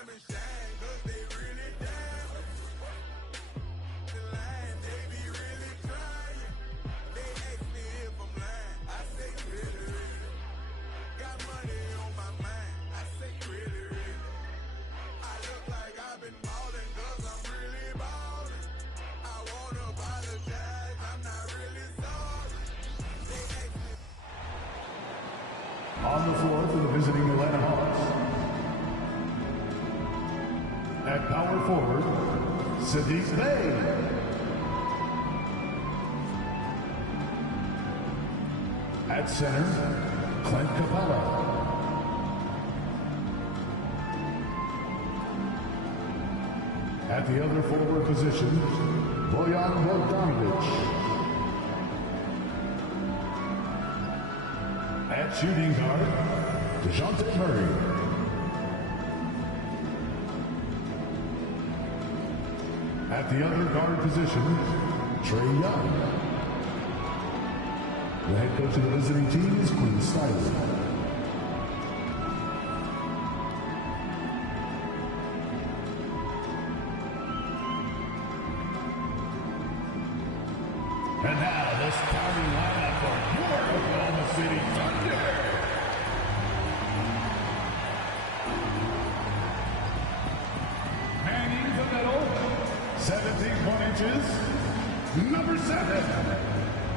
On the floor for the visiting Atlanta Hawks. At power forward, Sadiq Bey. At center, Clint Capella. At the other forward position, Bojan Bogdanovic. At shooting guard, DeJounte Murray. At the other guard position, Trae Young. The head coach of the visiting team is Quinn Snyder. And now the starting lineup for your Oklahoma City Thunder. Manning the middle, 17 inches, number 7,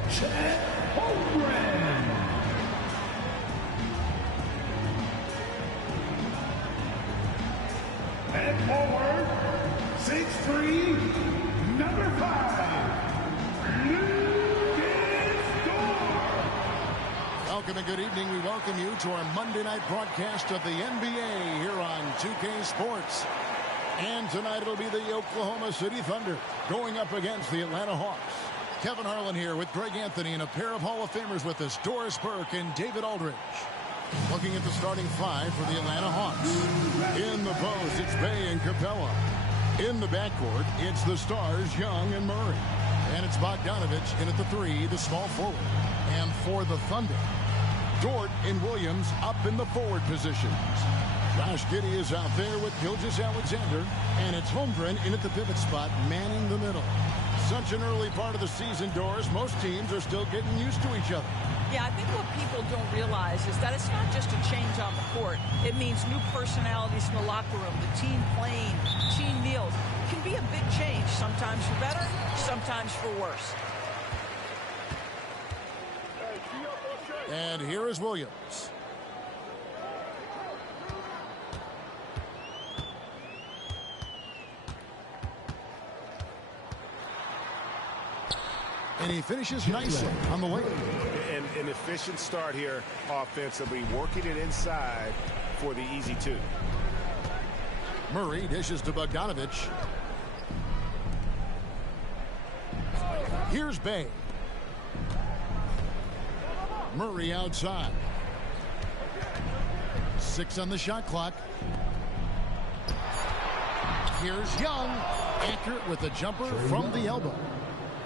Chet Holmgren. And forward, 6'3", number 5. Welcome and good evening. We welcome you to our Monday night broadcast of the NBA here on 2K Sports. And tonight it'll be the Oklahoma City Thunder going up against the Atlanta Hawks. Kevin Harlan here with Greg Anthony and a pair of Hall of Famers with us, Doris Burke and David Aldridge. Looking at the starting five for the Atlanta Hawks. In the post, it's Bey and Capella. In the backcourt, it's the stars Young and Murray. And it's Bogdanovic in at the 3, the small forward. And for the Thunder, Dort and Williams up in the forward positions. Josh Giddey is out there with Gilgeous-Alexander. And it's Holmgren in at the pivot spot, manning the middle. Such an early part of the season, Doris. Most teams are still getting used to each other. Yeah, I think what people don't realize is that it's not just a change on the court. It means new personalities in the locker room, the team playing, team meals. It can be a big change, sometimes for better, sometimes for worse. And here is Williams. And he finishes nicely on the wing. An efficient start here offensively, working it inside for the easy 2. Murray dishes to Bogdanovic. Here's Bey. Murray outside. 6 on the shot clock. Here's Young. Accurate with a jumper from the elbow.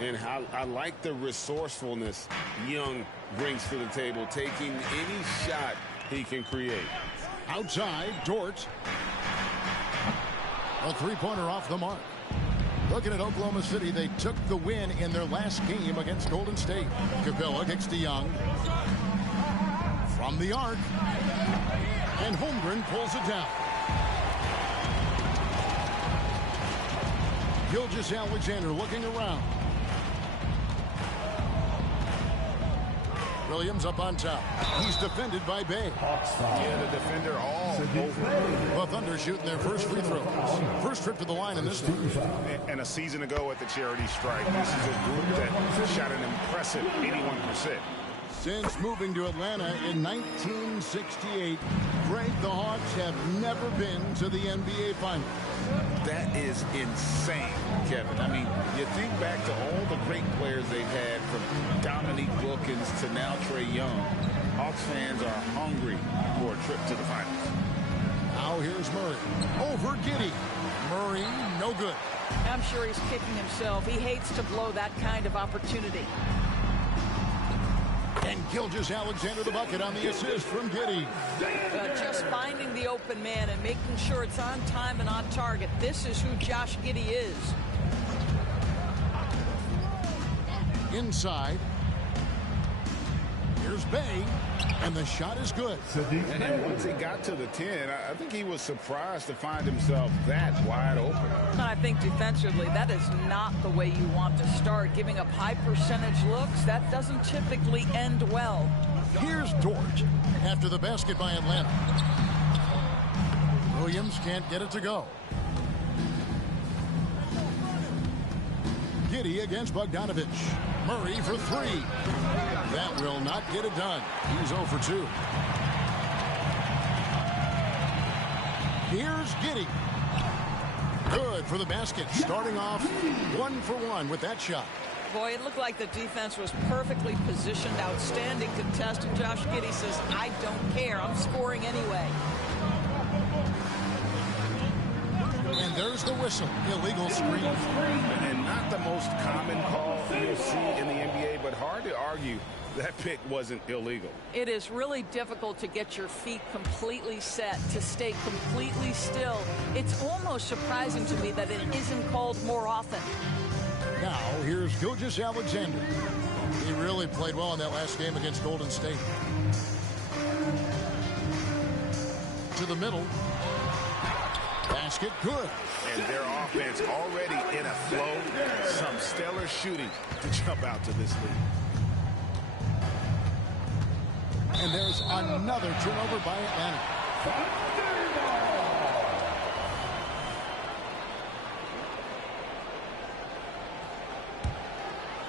And I like the resourcefulness Young brings to the table, taking any shot he can create. Outside, Dort. A three-pointer off the mark. Looking at Oklahoma City, they took the win in their last game against Golden State. Capella kicks to Young. From the arc. And Holmgren pulls it down. Gilgeous-Alexander looking around. Williams up on top. He's defended by Bey. Yeah, the defender all over. The Thunder shooting their first free throws. First trip to the line in this one. And a season ago at the charity strike, this is a group that shot an impressive 81%. Since moving to Atlanta in 1968, Greg, the Hawks have never been to the NBA Finals. That is insane, Kevin. I mean, you think back to all the great players they've had, from Dominique Wilkins to now Trae Young. Hawks fans are hungry for a trip to the finals. Now here's Murray. Over Giddey. Murray, no good. I'm sure he's kicking himself. He hates to blow that kind of opportunity. And Gilgeous Alexander the bucket on the assist from Giddey. Just finding the open man and making sure it's on time and on target. This is who Josh Giddey is. Inside. Here's Bay. And the shot is good. And once he got to the 10, I think he was surprised to find himself that wide open. And I think defensively, that is not the way you want to start. Giving up high percentage looks, that doesn't typically end well. Here's Dort after the basket by Atlanta. Williams can't get it to go. Giddey against Bogdanovich. Murray for three. That will not get it done. He's 0 for 2. Here's Giddey. Good for the basket. Starting off 1 for 1 with that shot. Boy, it looked like the defense was perfectly positioned. Outstanding contest. And Josh Giddey says, I don't care. I'm scoring anyway. And there's the whistle. Illegal screen. And not the most common call you'll see in the NBA, but hard to argue that pick wasn't illegal. It is really difficult to get your feet completely set, to stay completely still. It's almost surprising to me that it isn't called more often. Now, here's Gilgeous Alexander. He really played well in that last game against Golden State. To the middle. Basket good. And their offense already in a flow. Some stellar shooting to jump out to this lead. And there's another turnover by Atlanta.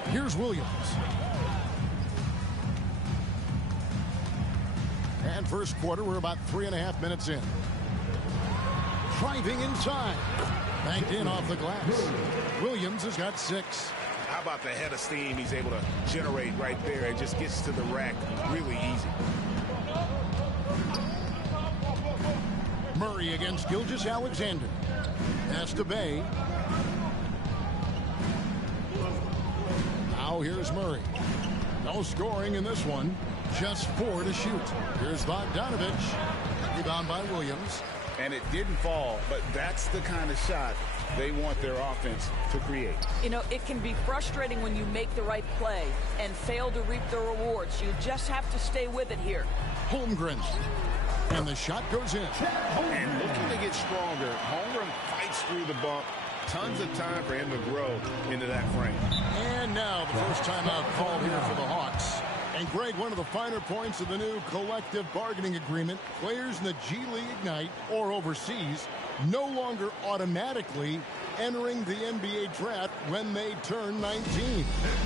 Here's Williams. And first quarter, we're about 3.5 minutes in. Driving inside. Banked in off the glass. Williams has got 6. How about the head of steam he's able to generate right there? It just gets to the rack really easy. Murray against Gilgeous Alexander. Pass to Bay. Now here's Murray. No scoring in this one. Just 4 to shoot. Here's Bogdanovich. Rebound by Williams. And it didn't fall, but that's the kind of shot they want their offense to create. You know, it can be frustrating when you make the right play and fail to reap the rewards. You just have to stay with it here. Holmgren. And the shot goes in. And looking to get stronger, Holmgren fights through the bump. Tons of time for him to grow into that frame. And now the first timeout called here for the Hawks. And Greg, one of the finer points of the new collective bargaining agreement, players in the G League Ignite or overseas no longer automatically entering the NBA draft when they turn 19.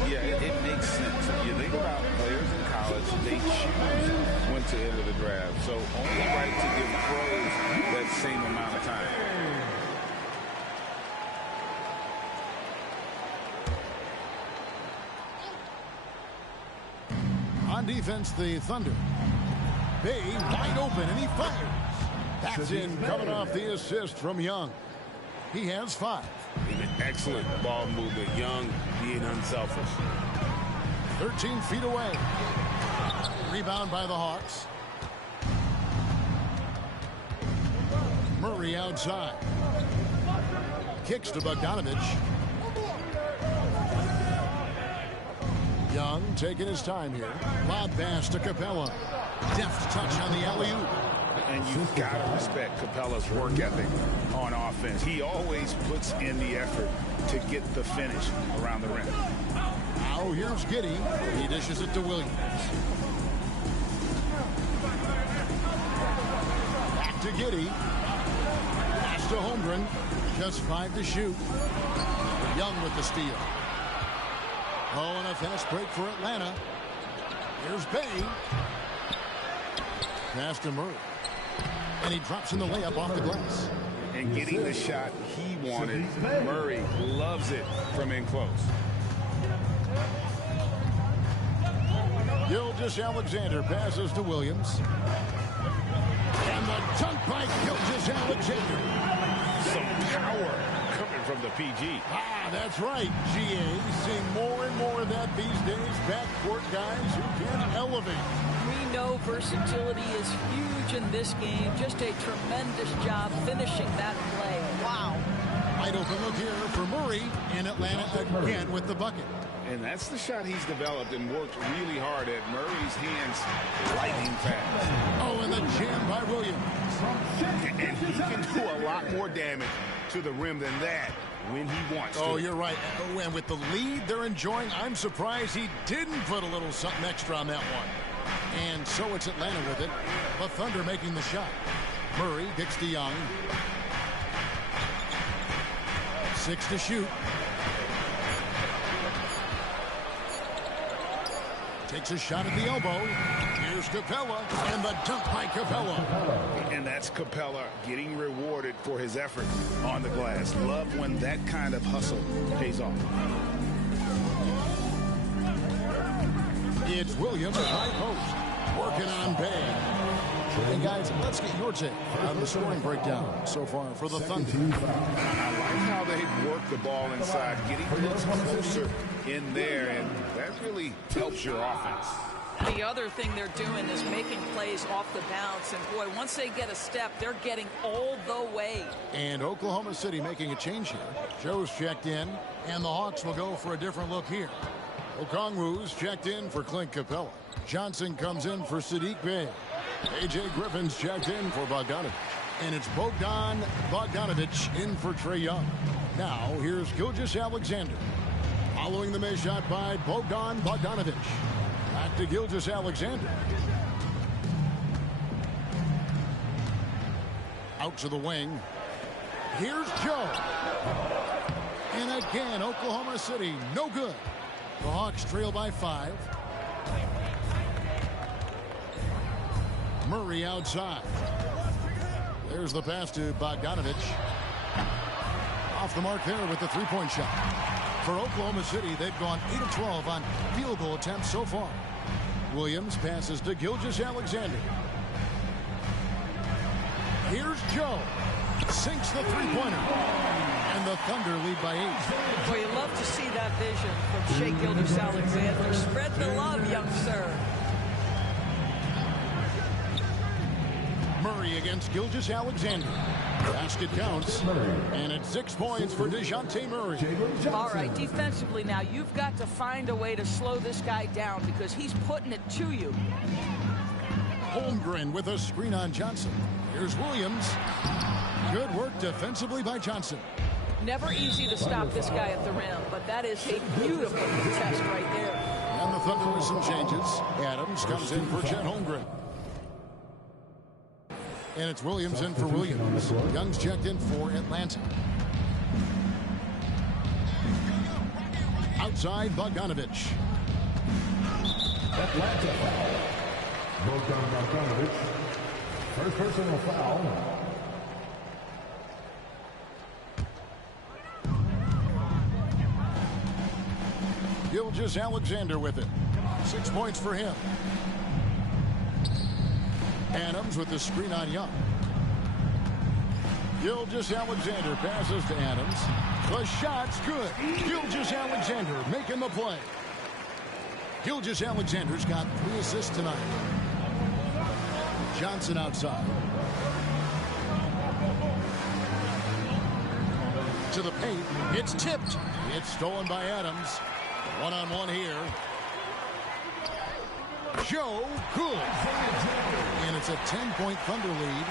Yeah, it makes sense. You think about players in college, they choose when to enter the draft. So only right to give pros that same amount of time. On defense, the Thunder. Bay wide open, and he fires. That's in, coming off the assist from Young. He has 5. Excellent ball movement. Young being unselfish. 13 feet away. Rebound by the Hawks. Murray outside. Kicks to Bogdanovich. Young taking his time here. Lob pass to Capella. Deft touch on the alley-oop. And you've got to respect Capella's work ethic on offense. He always puts in the effort to get the finish around the rim. Now here's Giddey. He dishes it to Williams. Back to Giddey. Pass to Holmgren. Just 5 to shoot. Young with the steal. Oh, and a fast break for Atlanta. Here's Bay. Pass to Murray. And he drops in the layup off the glass. And getting the shot he wanted. Murray loves it from in close. Gilgeous Alexander passes to Williams. And the dunk by Gilgeous Alexander. Some power coming from the PG. Ah, that's right, GA. Seeing more and more of that these days. Backcourt guys who can elevate. We know versatility is huge in this game. Just a tremendous job finishing that play. Wow. Wide open look here for Murray, and Atlanta again with the bucket. And that's the shot he's developed and worked really hard at. Murray's hands lightning fast. Oh, and the jam by Williams. And he can do a lot more damage to the rim than that when he wants to. Oh, you're right. Oh, and with the lead they're enjoying, I'm surprised he didn't put a little something extra on that one. And so it's Atlanta with it. The Thunder making the shot. Murray kicks to Young. 6 to shoot. Takes a shot at the elbow. Here's Capella, and the dunk by Capella. And that's Capella getting rewarded for his effort on the glass. Love when that kind of hustle pays off. It's Williams at high post, working on Bay. And guys, let's get your take on the scoring breakdown so far for the Thunder. I like how they work the ball inside, getting looks closer in there, and that really helps your offense. The other thing they're doing is making plays off the bounce. And, boy, once they get a step, they're getting all the way. And Oklahoma City making a change here. Joe's checked in, and the Hawks will go for a different look here. Okongwu's checked in for Clint Capella. Johnson comes in for Sadiq Bey. A.J. Griffin's checked in for Bogdanovic. And it's Bogdan Bogdanovic in for Trae Young. Now, here's Gilgeous-Alexander. Following the miss shot by Bogdan Bogdanovic. Back to Gilgeous-Alexander. Out to the wing. Here's Joe. And again, Oklahoma City, no good. The Hawks trail by 5. Murray outside. There's the pass to Bogdanovic. Off the mark there with the three-point shot. For Oklahoma City, they've gone 8 of 12 on field goal attempts so far. Williams passes to Gilgeous-Alexander. Here's Joe. Sinks the three-pointer. And the Thunder lead by 8. Well, you love to see that vision from Shai Gilgeous-Alexander. Spread the love, young sir. Murray against Gilgeous-Alexander. Basket counts. And it's 6 points for DeJounte Murray. All right, defensively now, you've got to find a way to slow this guy down because he's putting it to you. Holmgren with a screen on Johnson. Here's Williams. Good work defensively by Johnson. Never easy to stop this guy at the rim, but that is a beautiful contest right there. And the Thunder with some changes. Adams comes in for Chet Holmgren. And it's Williams in for Williams. Young's checked in for Atlanta. Outside, Bogdanovic. Atlanta foul. Bogdan Bogdanovic. First personal foul. Gilgeous-Alexander with it. 6 points for him. Adams with the screen on Young. Gilgeous-Alexander passes to Adams. The shot's good. Gilgeous-Alexander making the play. Gilgeous-Alexander's got 3 assists tonight. Johnson outside. To the paint. It's tipped. It's stolen by Adams. One-on-one here. Joe, good. And it's a 10-point Thunder lead.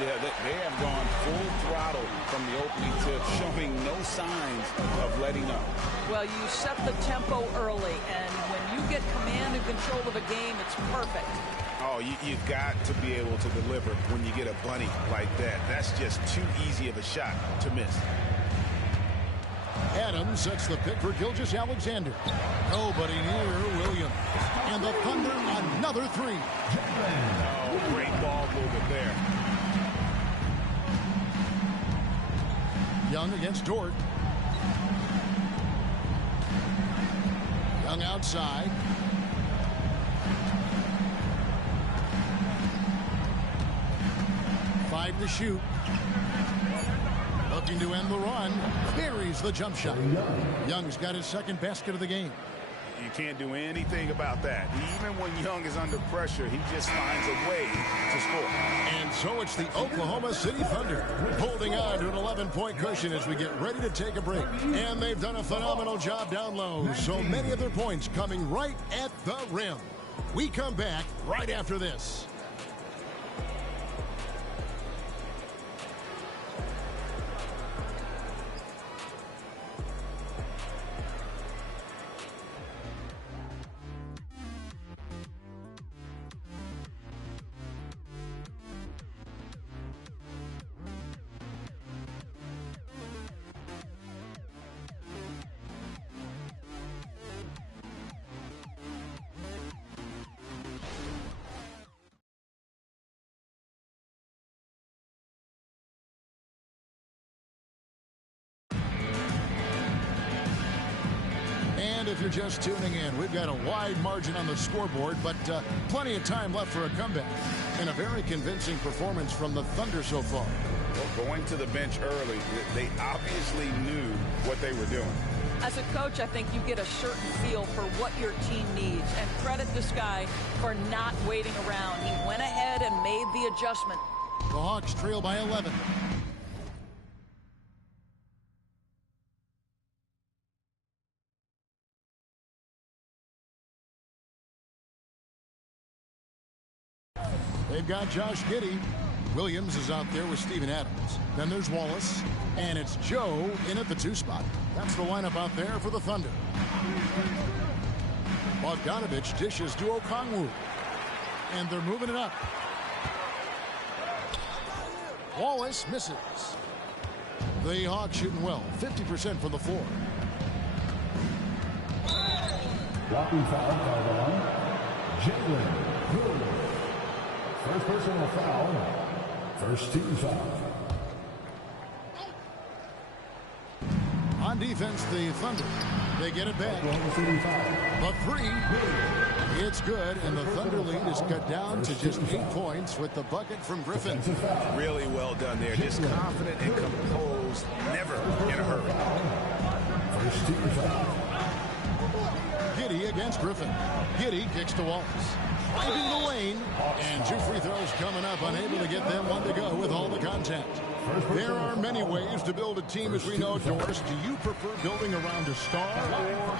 Yeah, they have gone full throttle from the opening tip, showing no signs of letting up. Well, you set the tempo early, and when you get command and control of a game, it's perfect. Oh, you've got to be able to deliver when you get a bunny like that. That's just too easy of a shot to miss. Adams sets the pick for Gilgeous-Alexander. Nobody near Williams. And the Thunder, another 3. Oh, great ball movement there. Young against Dort. Young outside. Five to shoot. The Looking to end the run. Carries the jump shot. Young's got his second basket of the game. You can't do anything about that. Even when Young is under pressure, he just finds a way to score. And so it's the Oklahoma City Thunder holding on to an 11-point cushion as we get ready to take a break. And they've done a phenomenal job down low. So many of their points coming right at the rim. We come back right after this. If you're just tuning in, we've got a wide margin on the scoreboard, but plenty of time left for a comeback. And a very convincing performance from the Thunder so far. Well, going to the bench early, they obviously knew what they were doing. As a coach, I think you get a certain feel for what your team needs. And credit this guy for not waiting around. He went ahead and made the adjustment. The Hawks trail by 11. They've got Josh Giddey. Williams is out there with Steven Adams. Then there's Wallace. And it's Joe in at the 2 spot. That's the lineup out there for the Thunder. Bogdanovich dishes to Okongwu. And they're moving it up. Wallace misses. The Hawks shooting well. 50% from the floor. Dropping foul by the line. Jalen Hood. First personal foul. First team foul. On defense, the Thunder. They get it back. The 3. It's good, and the Thunder lead is cut down to just 8 points with the bucket from Griffin. Really well done there. Just confident and composed. Never in a hurry. First team foul. Giddey against Griffin. Giddey kicks to Wallace. Driving the lane. And 2 free throws coming up. Unable to get them one to go with all the contact. There are many ways to build a team, as we know, Doris. Do you prefer building around a star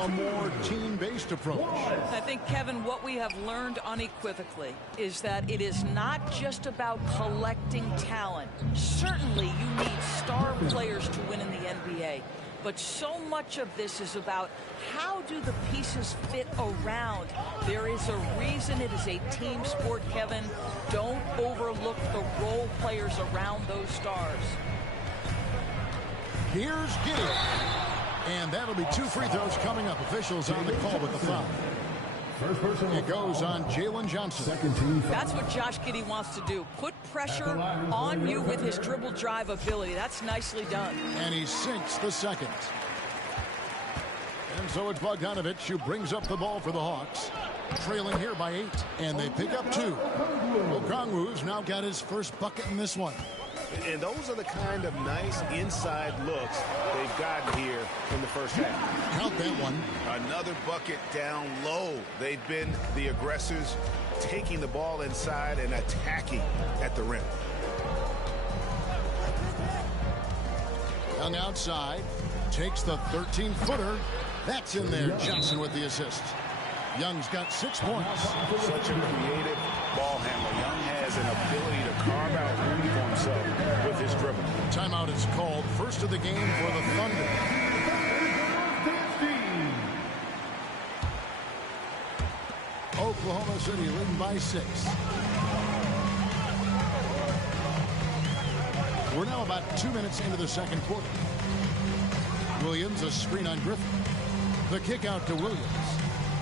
or a more team-based approach? I think, Kevin, what we have learned unequivocally is that it is not just about collecting talent. Certainly, you need star players to win in the NBA. But so much of this is about how do the pieces fit around. There is a reason it is a team sport, Kevin. Don't overlook the role players around those stars. Here's Giddey. And that'll be 2 free throws coming up. Officials on the call with the foul. It goes on Jalen Johnson. That's what Josh Giddey wants to do. Put pressure on you with his dribble drive ability. That's nicely done. And he sinks the second. And so it's Bogdanovich who brings up the ball for the Hawks. Trailing here by 8. And they pick up 2. Okongwu's now got his first bucket in this one. And those are the kind of nice inside looks they've gotten here in the first half. Count that one. Another bucket down low. They've been the aggressors, taking the ball inside and attacking at the rim. Young outside. Takes the 13-footer. That's in there. Johnson with the assist. Young's got 6 points. Such a creative ball handler. Young has an ability to carve out room for himself with his dribble. Timeout is called. First of the game for the Thunder. Oklahoma City leading by 6. We're now about 2 minutes into the second quarter. Williams, a screen on Griffin. The kick out to Williams.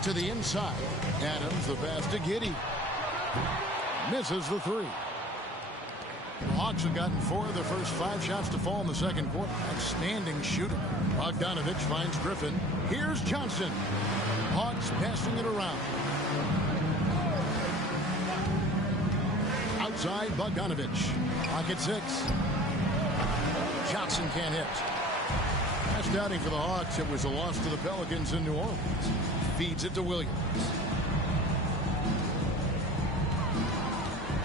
To the inside. Adams, the pass to Giddey. Misses the 3. The Hawks have gotten 4 of their first 5 shots to fall in the second quarter. Outstanding shooting. Bogdanovich finds Griffin. Here's Johnson. Hawks passing it around. Outside Bogdanovich. Pocket 6. Johnson can't hit. Last outing for the Hawks, it was a loss to the Pelicans in New Orleans. Feeds it to Williams.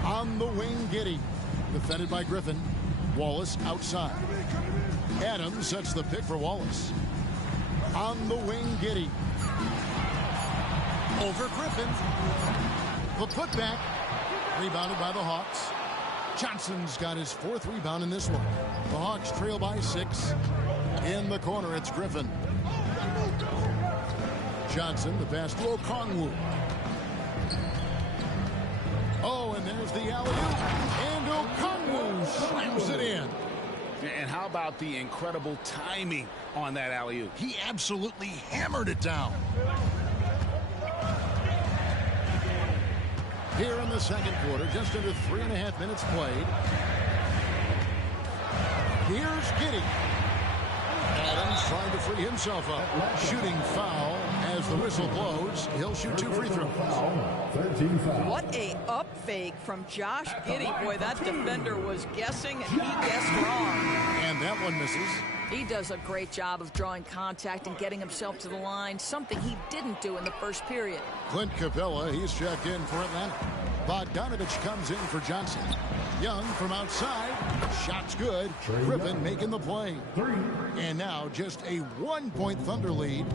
On the wing, Giddey. Defended by Griffin. Wallace outside. Adams sets the pick for Wallace. On the wing, Giddey. Over Griffin. The putback. Rebounded by the Hawks. Johnson's got his 4th rebound in this one. The Hawks trail by 6. In the corner, it's Griffin. Johnson, the pass to Okongwu. Oh, and there's the alley-oop. And Okongwu slams it in. And how about the incredible timing on that alley-oop? He absolutely hammered it down. Here in the second quarter, just under 3.5 minutes played. Here's Giddey. Adams trying to free himself up. Shooting foul as the whistle blows. He'll shoot 2 free throws. What a up fake from Josh Giddey. Boy, that defender was guessing, and he guessed wrong. And that one misses. He does a great job of drawing contact and getting himself to the line, something he didn't do in the first period. Clint Capella, he's checked in for Atlanta. Bogdanovich comes in for Johnson. Young from outside. Shot's good. Griffin making the play. And now just a 1-point Thunder lead.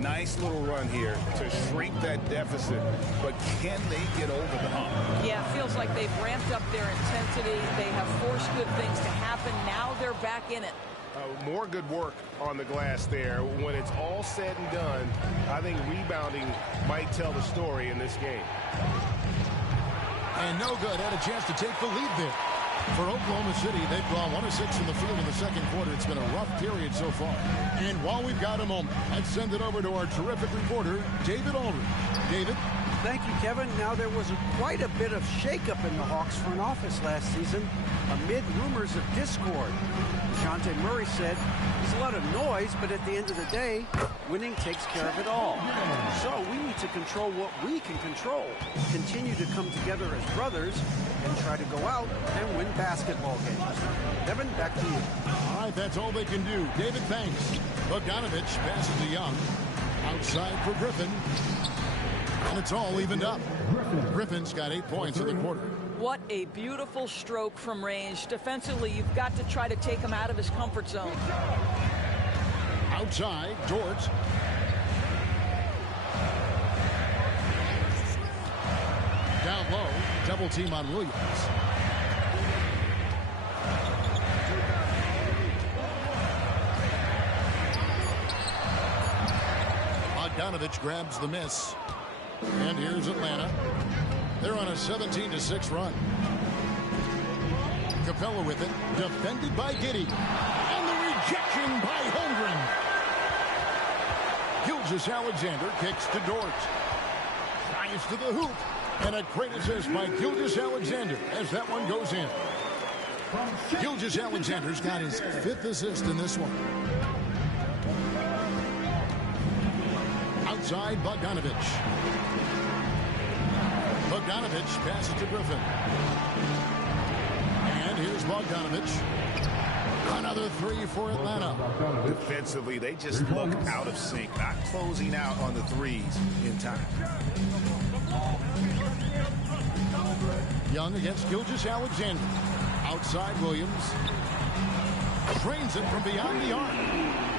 Nice little run here to shrink that deficit, but can they get over the hump? Yeah, it feels like they've ramped up their intensity. They have forced good things to happen. Now they're back in it. More good work on the glass there. When it's all said and done, I think rebounding might tell the story in this game. And no good. Had a chance to take the lead there. For Oklahoma City, they've gone 1 of 6 from the field in the second quarter. It's been a rough period so far. And while we've got a moment, let's send it over to our terrific reporter, David Aldridge. David? Thank you, Kevin. Now, there was quite a bit of shakeup in the Hawks front office last season amid rumors of discord. DeJounte Murray said, there's a lot of noise, but at the end of the day, winning takes care of it all. So we need to control what we can control, continue to come together as brothers, and try to go out and win basketball games. Kevin, back to you. All right, that's all they can do. David, thanks. Bogdanovich passes to Young. Outside for Griffin. And it's all evened up. Griffin's got 8 points in the quarter. What a beautiful stroke from range. Defensively, you've got to try to take him out of his comfort zone. Outside, Dort. Down low, double team on Williams. Bogdanovich grabs the miss. And here's Atlanta. They're on a 17-6 run. Capella with it. Defended by Giddey. And the rejection by Holmgren. Gilgeous-Alexander kicks to Dort. Drives to the hoop. And a great assist by Gilgeous-Alexander as that one goes in. Gilgeous-Alexander's got his 5th assist in this one. Outside, Bogdanovich. Bogdanovich passes to Griffin. And here's Bogdanovich. Another 3 for Atlanta. Defensively, they just look out of sync, not closing out on the threes in time. Young against Gilgeous-Alexander. Outside, Williams. Trains it from beyond the arc.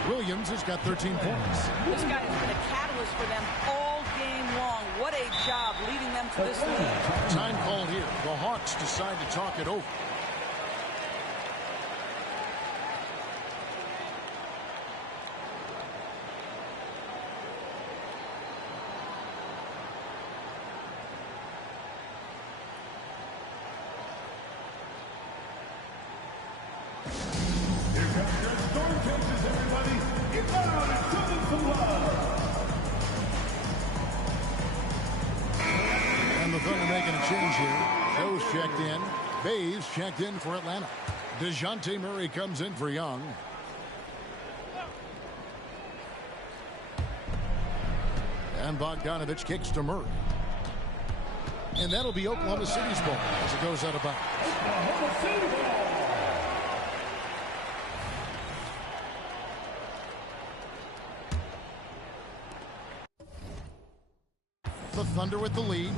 Williams has got 13 points. This guy has been a catalyst for them all game long. What a job leading them to this lead. Time called here. The Hawks decide to talk it over. Here comes your storm chasers, everybody. Get down and show them some love. And the Thunder making a change here. Joe's checked in. Bays checked in for Atlanta. DeJounte Murray comes in for Young. And Bogdanovich kicks to Murray. And that'll be Oklahoma City's ball as it goes out of bounds. Oklahoma City ball. the Thunder with the lead.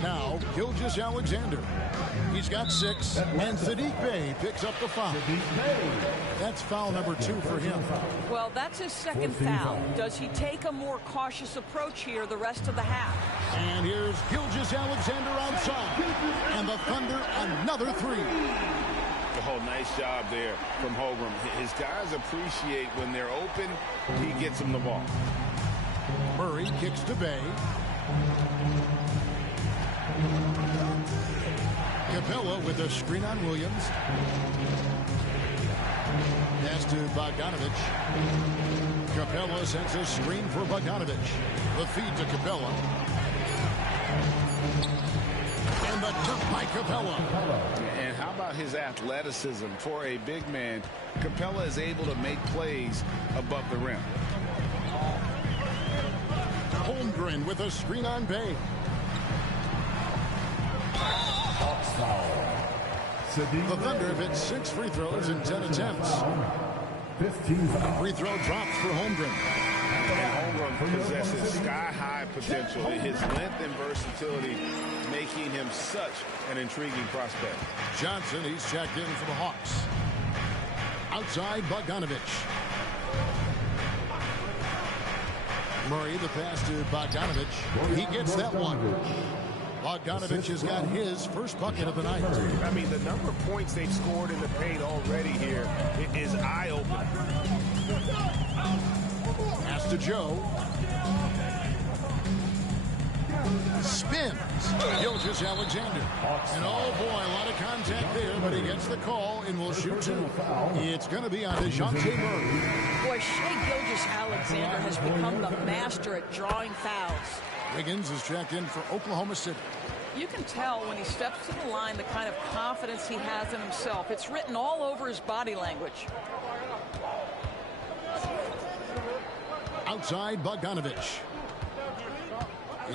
Now, Gilgeous-Alexander. He's got 6, and Saddiq Bey picks up the foul. That's foul number 2 for him. Well, that's his second foul. Does he take a more cautious approach here the rest of the half? And here's Gilgeous-Alexander outside. And the Thunder, another 3. Oh, nice job there from Holmgren. His guys appreciate when they're open, he gets them the ball. Murray kicks to Bey. Capella with a screen on Williams. Pass to Bogdanovich. Capella sends a screen for Bogdanovich. The feed to Capella. And the dunk by Capella. And how about his athleticism for a big man? Capella is able to make plays above the rim. Holmgren with a screen on Bey. The Thunder have hit 6 free throws in 10 attempts. 15 foul. Free throw drops for Holmgren. And Holmgren possesses sky-high potential. His length and versatility making him such an intriguing prospect. Johnson, he's checked in for the Hawks. Outside, Bogdanovich. Murray, the pass to Bogdanovich. He gets that one. Bogdanovich has got his first bucket of the night. I mean, the number of points they've scored in the paint already here is eye-opening. Pass to Joe. Spins. Gilgeous-Alexander. And oh boy, a lot of contact there, but he gets the call and will shoot 2. It's going to be on DeJounte Murray. Boy, Shai Gilgeous-Alexander has become the master at drawing fouls. Wiggins is checked in for Oklahoma City. You can tell when he steps to the line the kind of confidence he has in himself. It's written all over his body language. Outside, Bogdanovich.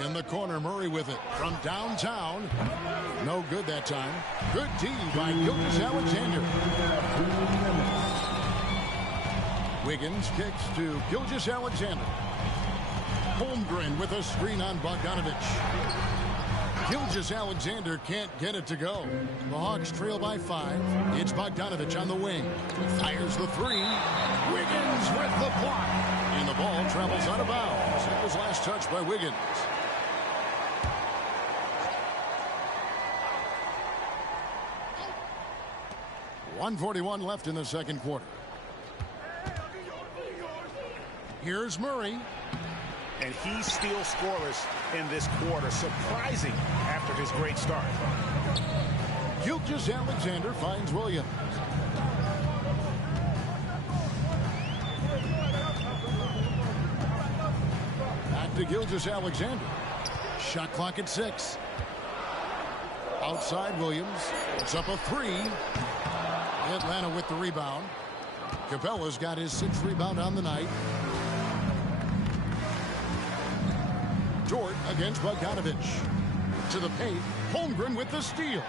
In the corner, Murray with it from downtown. No good that time. Good D by Gilgeous-Alexander. Wiggins kicks to Gilgeous-Alexander. Holmgren with a screen on Bogdanovich. Gilgeous-Alexander can't get it to go. The Hawks trail by 5. It's Bogdanovich on the wing. Fires the 3. Wiggins with the block. And the ball travels out of bounds. It was last touched by Wiggins. .141 left in the second quarter. Here's Murray. And he's still scoreless in this quarter. Surprising after his great start. Gilgeous-Alexander finds Williams. Back to Gilgeous-Alexander. Shot clock at 6. Outside Williams. It's up a 3. Atlanta with the rebound. Capella's got his 6th rebound on the night. Dort against Bogdanovich. To the paint. Holmgren with the steal.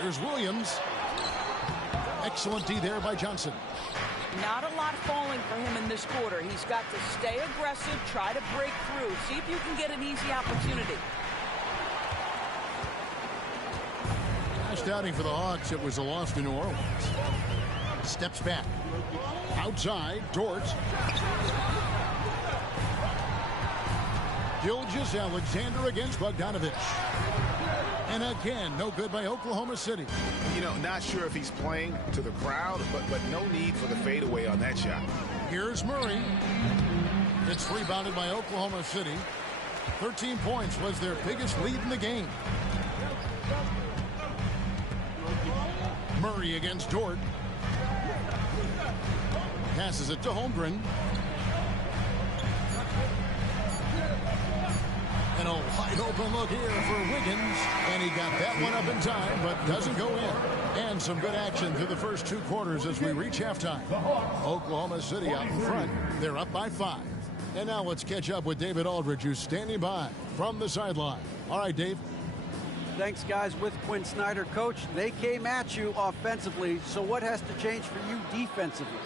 Here's Williams. Excellent D there by Johnson. Not a lot falling for him in this quarter. He's got to stay aggressive, try to break through. See if you can get an easy opportunity. Last outing for the Hawks, it was a loss to New Orleans. Steps back. Outside, Dort. Gilgeous-Alexander against Bogdanovich. And again, no good by Oklahoma City. You know, not sure if he's playing to the crowd, but no need for the fadeaway on that shot. Here's Murray. It's rebounded by Oklahoma City. 13 points was their biggest lead in the game. Murray against Dort. Passes it to Holmgren. And a wide open look here for Wiggins. And he got that one up in time, but doesn't go in. And some good action through the first 2 quarters as we reach halftime. Oklahoma City out in front. They're up by 5. And now let's catch up with David Aldridge, who's standing by from the sideline. All right, Dave. Thanks, guys. With Quinn Snyder, Coach, they came at you offensively. So what has to change for you defensively?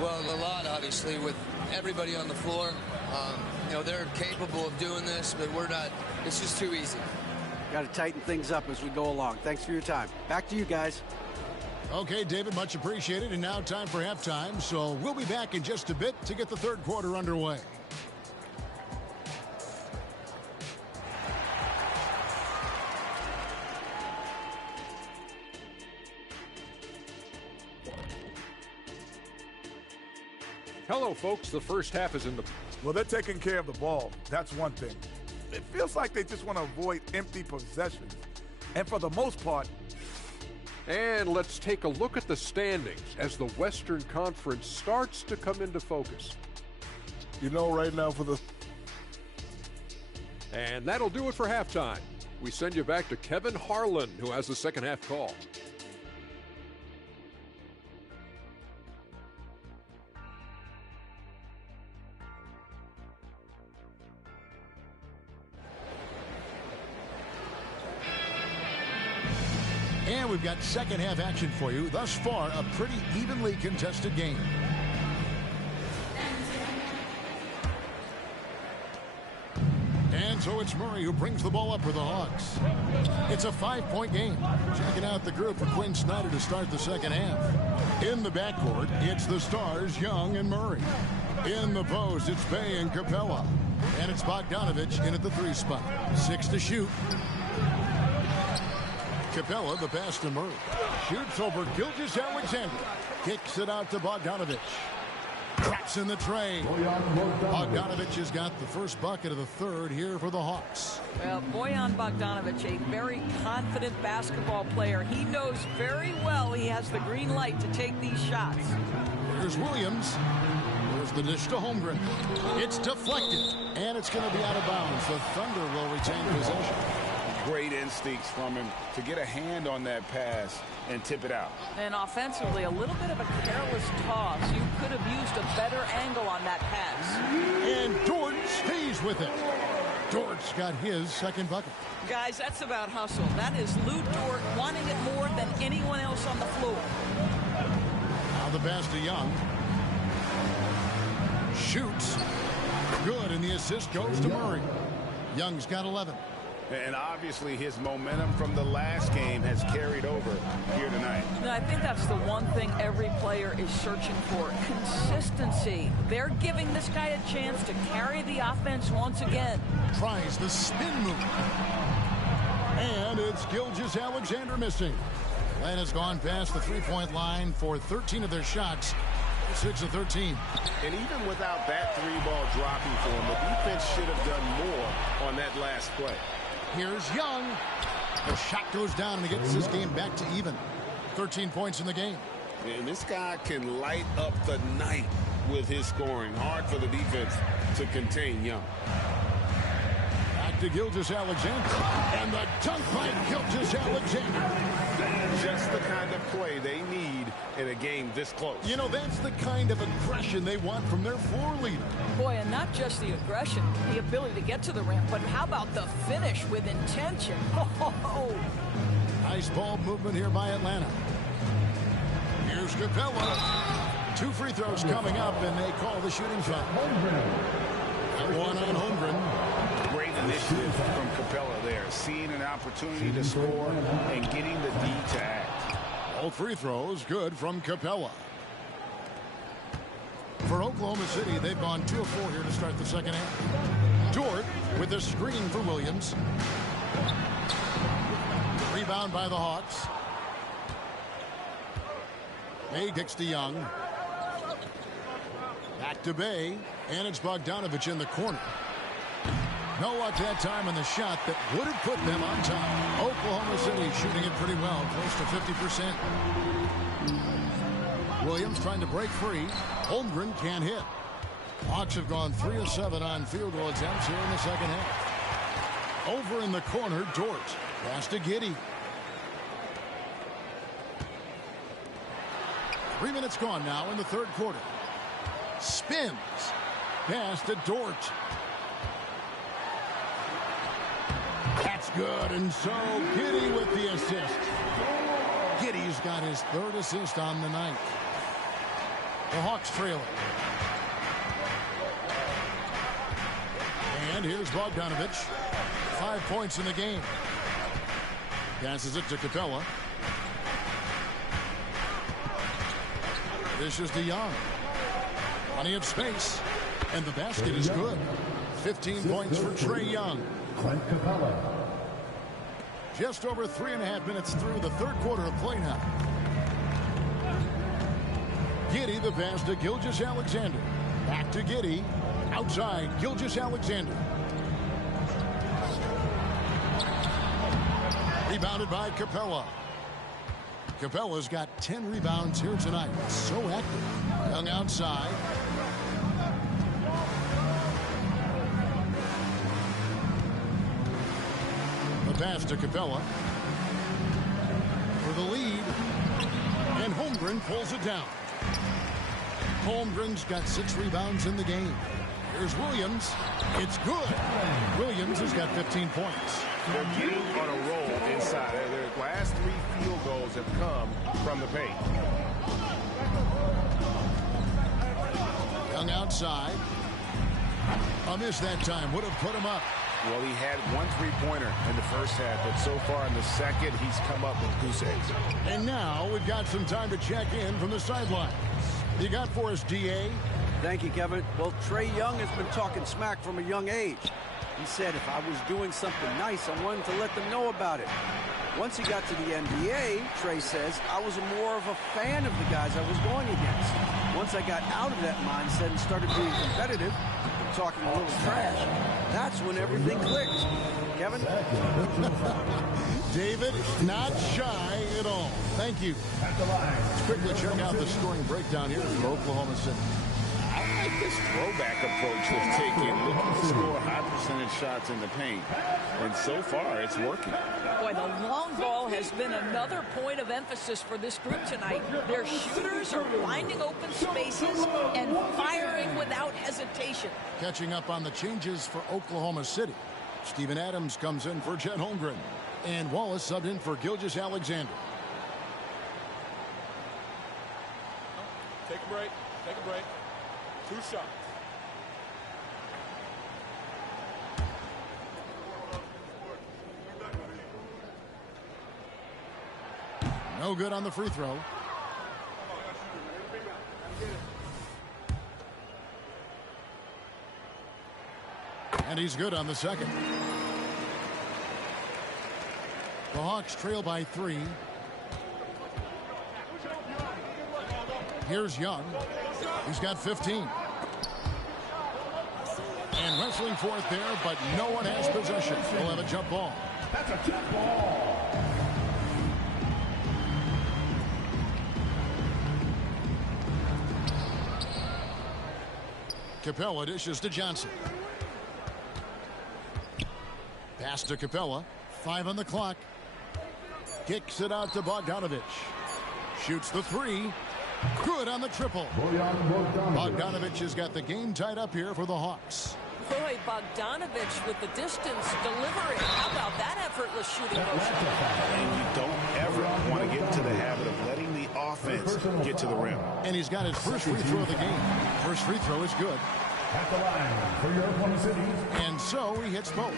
Well, a lot, obviously, with everybody on the floor. You know, they're capable of doing this, but we're not. It's just too easy. Got to tighten things up as we go along. Thanks for your time. Back to you guys. Okay, David, much appreciated. And now time for halftime. So we'll be back in just a bit to get the third quarter underway. Hello, folks. The first half is in the... Well, they're taking care of the ball. That's one thing. It feels like they just want to avoid empty possessions. And for the most part... And let's take a look at the standings as the Western Conference starts to come into focus. You know, right now for the... And that'll do it for halftime. We send you back to Kevin Harlan, who has the second half call. And we've got second half action for you. Thus far, a pretty evenly contested game. And so it's Murray who brings the ball up for the Hawks. It's a 5-point game. Checking out the group for Quinn Snyder to start the second half. In the backcourt, it's the stars, Young and Murray. In the post, it's Bay and Capella. And it's Bogdanovich in at the 3 spot. 6 to shoot. Capella, the pass to Murray. Shoots over Gilgeous-Alexander. Kicks it out to Bogdanovich. Traps in the tray. Bogdanovich has got the first bucket of the third here for the Hawks. Well, Bojan Bogdanovich, a very confident basketball player. He knows very well he has the green light to take these shots. Here's Williams. There's the dish to Holmgren. It's deflected, and it's going to be out of bounds. The Thunder will retain possession. Great instincts from him to get a hand on that pass and tip it out. And offensively, a little bit of a careless toss. You could have used a better angle on that pass. And Dort stays with it. Dort's got his second bucket. Guys, that's about hustle. That is Lou Dort wanting it more than anyone else on the floor. Now the pass to Young. Shoots. Good, and the assist goes to Murray. Young's got 11. And obviously his momentum from the last game has carried over here tonight. I think that's the one thing every player is searching for. Consistency. They're giving this guy a chance to carry the offense once again. Tries the spin move. And it's Gilgeous-Alexander missing. Atlanta's gone past the three-point line for 13 of their shots. 6 of 13. And even without that three-ball dropping for him, the defense should have done more on that last play. Here's Young. The shot goes down and he gets this game back to even. 13 points in the game. And this guy can light up the night with his scoring. Hard for the defense to contain Young. Back to Gilgeous-Alexander. And the dunk by Gilgeous-Alexander. Just the kind of play they need in a game this close. You know, that's the kind of aggression they want from their floor leader. Boy, and not just the aggression, the ability to get to the rim, but how about the finish with intention? Oh. Nice ball movement here by Atlanta. Here's Capella. 2 free throws coming up, and they call the shooting foul. One on Holmgren. Great initiative from Capella there, seeing an opportunity to score and getting the D to act. All free throws good from Capella. For Oklahoma City, they've gone 2 of 4 here to start the second half. Dort with a screen for Williams. Rebound by the Hawks. Bay kicks to Young. Back to Bay, and it's Bogdanovich in the corner. No luck that time in the shot that would have put them on top. Oklahoma City shooting it pretty well, close to 50%. Williams trying to break free. Holmgren can't hit. Hawks have gone 3 of 7 on field goal attempts here in the second half. Over in the corner, Dort. Pass to Giddey. 3 minutes gone now in the third quarter. Spins. Pass to Dort. That's good, and so Giddey with the assist. Giddey's got his 3rd assist on the night. The Hawks trailing. And here's Bogdanovich. 5 points in the game. Passes it to Capella. This is to Young. Plenty of space. And the basket is good. 15 points for Trae Young. Just over 3.5 minutes through the third quarter of play now. Giddey the pass to Gilgeous-Alexander. Back to Giddey. Outside, Gilgeous-Alexander. Rebounded by Capella. Capella's got 10 rebounds here tonight. So active. Young outside. The pass to Capella. For the lead. And Holmgren pulls it down. Holmgren's got 6 rebounds in the game. Here's Williams. It's good. Williams has got 15 points. They're getting on a roll inside. Their last 3 field goals have come from the paint. Young outside. A miss that time. Would have put him up. Well, he had 1 3-pointer in the first half, but so far in the second, he's come up with goose eggs. And now we've got some time to check in from the sideline. You got for us, D.A.? Thank you, Kevin. Well, Trae Young has been talking smack from a young age. He said if I was doing something nice, I wanted to let them know about it. Once he got to the NBA, Trae says, I was more of a fan of the guys I was going against. Once I got out of that mindset and started being competitive and talking a little trash, that's when everything clicked. Kevin? David, not shy at all. Thank you. Let's quickly check out the scoring breakdown here for Oklahoma City. I like this throwback approach they've taken, looking to score high percentage shots in the paint. And so far, it's working. Boy, the long ball has been another point of emphasis for this group tonight. Their shooters are finding open spaces and firing without hesitation. Catching up on the changes for Oklahoma City. Steven Adams comes in for Chet Holmgren. And Wallace subbed in for Gilgeous-Alexander. Take a break. Take a break. 2 shots. No good on the free throw. And he's good on the second. The Hawks trail by 3. Here's Young. He's got 15. And wrestling for it there, but no one has possession. We'll have a jump ball. That's a jump ball. Capella dishes to Johnson. Pass to Capella. 5 on the clock. Kicks it out to Bogdanovich. Shoots the 3. Good on the triple. Bogdanovich has got the game tied up here for the Hawks. Boy, Bogdanovich with the distance delivery. How about that effortless shooting motion? And you don't ever want to get into the habit of letting the offense get to the rim. And he's got his first free throw of the game. First free throw is good. At the line for your Oklahoma City. And so he hits both.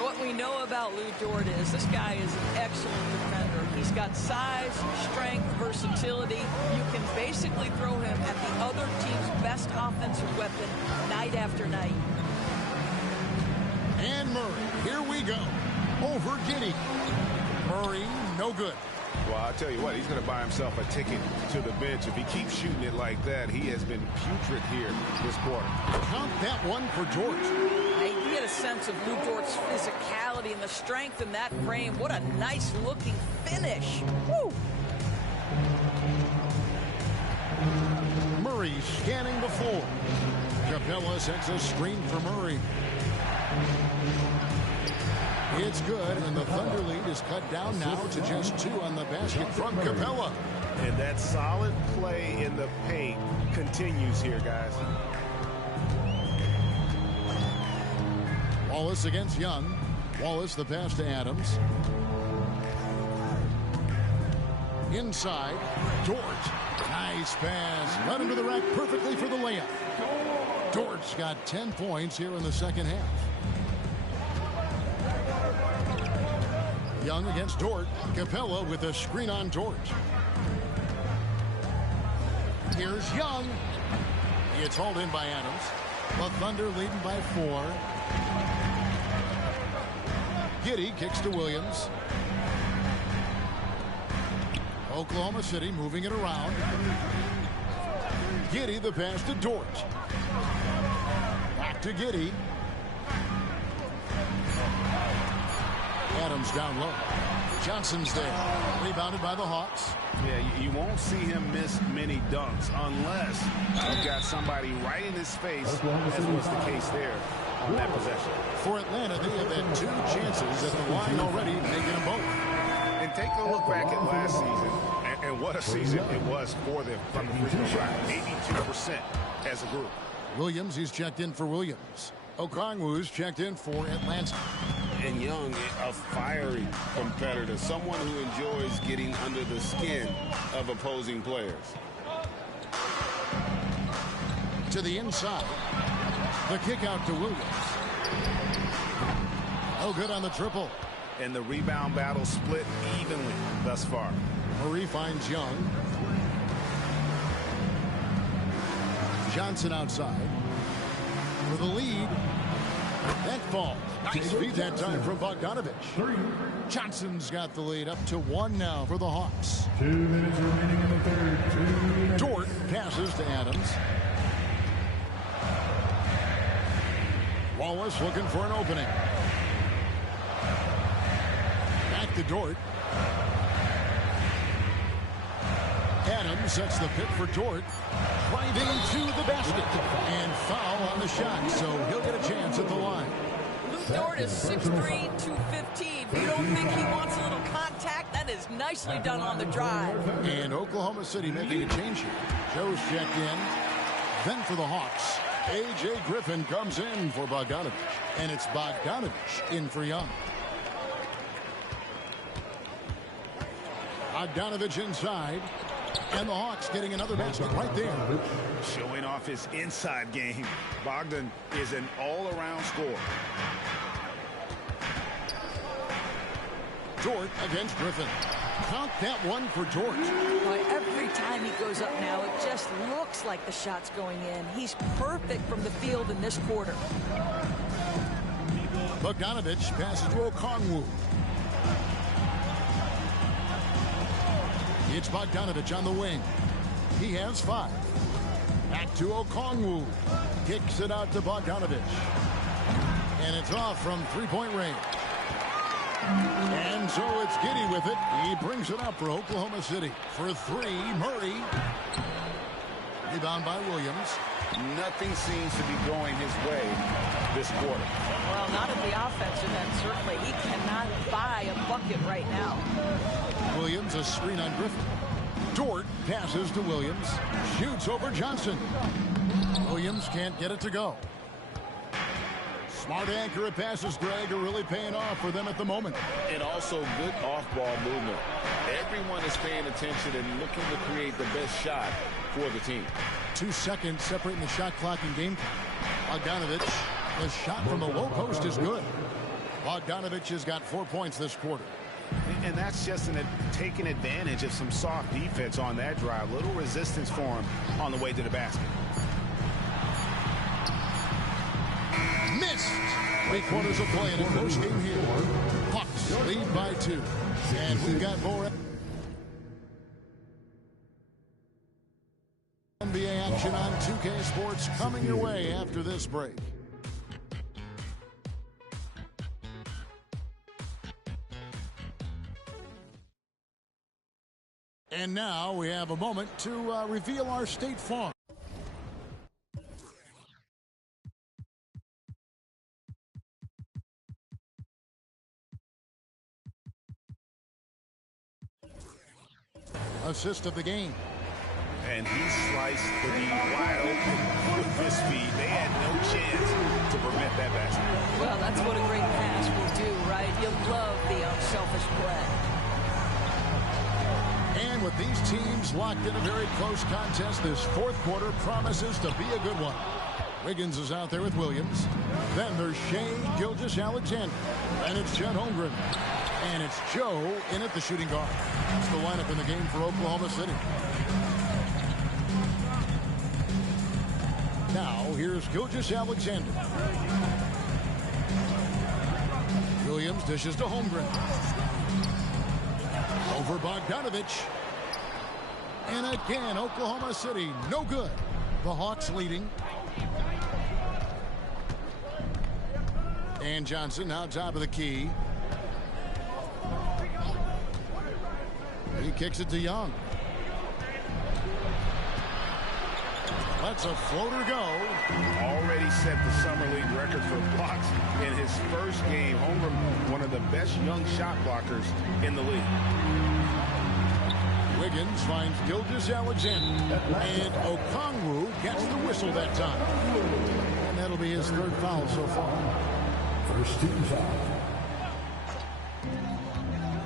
What we know about Lou Dort is this guy is an excellent defender. He's got size, strength, versatility. You can basically throw him at the other team's best offensive weapon night after night. And Murray, here we go. Over Giddey. Murray, no good. Well, I'll tell you what, he's going to buy himself a ticket to the bench. If he keeps shooting it like that, he has been putrid here this quarter. Count that one for Dort. You get a sense of Lou Dort's physicality and the strength in that frame. What a nice-looking finish. Woo! Murray scanning the floor. Capella sets a screen for Murray. It's good, and the Thunder lead is cut down now to just 2 on the basket from Capella. And that solid play in the paint continues here, guys. Wallace against Young. Wallace the pass to Adams. Inside, Dort. Nice Nice pass. Led him to the rack perfectly for the layup. Dort's got 10 points here in the second half. Young against Dort. Capella with a screen on Dort. Here's Young. It's hauled in by Adams. The Thunder leading by 4. Giddey kicks to Williams. Oklahoma City moving it around. Giddey the pass to Dort. Back to Giddey. Adams down low. Johnson's there. Rebounded by the Hawks. Yeah, you won't see him miss many dunks unless you've got somebody right in his face, as was the case there on that possession. For Atlanta, they have had 2 chances at the line already, making them both. And take a look back at last season, and what a season it was for them from the free throw line. 82% as a group. Williams, he's checked in for Williams. Okongwu's checked in for Atlanta. And Young, a fiery competitor, someone who enjoys getting under the skin of opposing players. To the inside. The kick out to Williams. Oh, good on the triple. And the rebound battle split evenly thus far. Murray finds Young. Johnson outside. For the lead. That falls. Nice feed that time from Bogdanovich. Johnson's got the lead up to 1 now for the Hawks. 2 minutes remaining in the third. 2 minutes. Dort passes to Adams. Wallace looking for an opening. Back to Dort. Adams sets the pick for Dort. Driving to the basket. And foul on the shot, so he'll get a chance at the line. Luke Dort is 6'3", 215. If you don't think he wants a little contact, that is nicely done on the drive. And Oklahoma City making a change here. Joe's checked in. Then for the Hawks, A.J. Griffin comes in for Bogdanovich. And it's Bogdanovich in for Young. Bogdanovich inside. And the Hawks getting another basket right there. Showing off his inside game. Bogdan is an all-around scorer. Dort against Griffin. Count that one for Dort. Boy, every time he goes up now, it just looks like the shot's going in. He's perfect from the field in this quarter. Bogdanovich passes to Okongwu. It's Bogdanovich on the wing. He has 5. Back to Okongwu. Kicks it out to Bogdanovich. And it's off from 3-point range. And so it's Giddey with it. He brings it up for Oklahoma City. For 3, Murray. Rebound by Williams. Nothing seems to be going his way this quarter. Well, not at the offensive end, certainly. He cannot buy a bucket right now. Williams, a screen on Griffin. Dort passes to Williams. Shoots over Johnson. Williams can't get it to go. Smart accurate passes, Greg, are really paying off for them at the moment. And also good off-ball movement. Everyone is paying attention and looking to create the best shot for the team. 2 seconds separating the shot clock and game time. Bogdanovich, the shot from the low post is good. Bogdanovich has got 4 points this quarter. And that's just taking advantage of some soft defense on that drive. Little resistance for him on the way to the basket. Missed. 3 quarters of play in a close game here. Hawks lead by 2. And we've got more NBA action on 2K Sports coming your way after this break. And now we have a moment to reveal our State Farm. Assist of the game. And he sliced the D wide open with his speed. They had no chance to prevent that basket. Well, that's what a great pass will do, right? You love the unselfish play. And with these teams locked in a very close contest, this fourth quarter promises to be a good one. Wiggins is out there with Williams. Then there's Shea Gilgeous-Alexander. And it's Chet Holmgren. And it's Joe in at the shooting guard. It's the lineup in the game for Oklahoma City. Now, here's Gilgeous-Alexander. Williams dishes to Holmgren. Over Bogdanovich. And again, Oklahoma City, no good. The Hawks leading. And Johnson now top of the key. He kicks it to Young. Lets a floater go. Already set the summer league record for blocks in his first game. Holmgren, one of the best young shot blockers in the league. Wiggins finds Gilgeous-Alexander. And Okongwu gets the whistle that time. And that'll be his third foul so far. First team foul.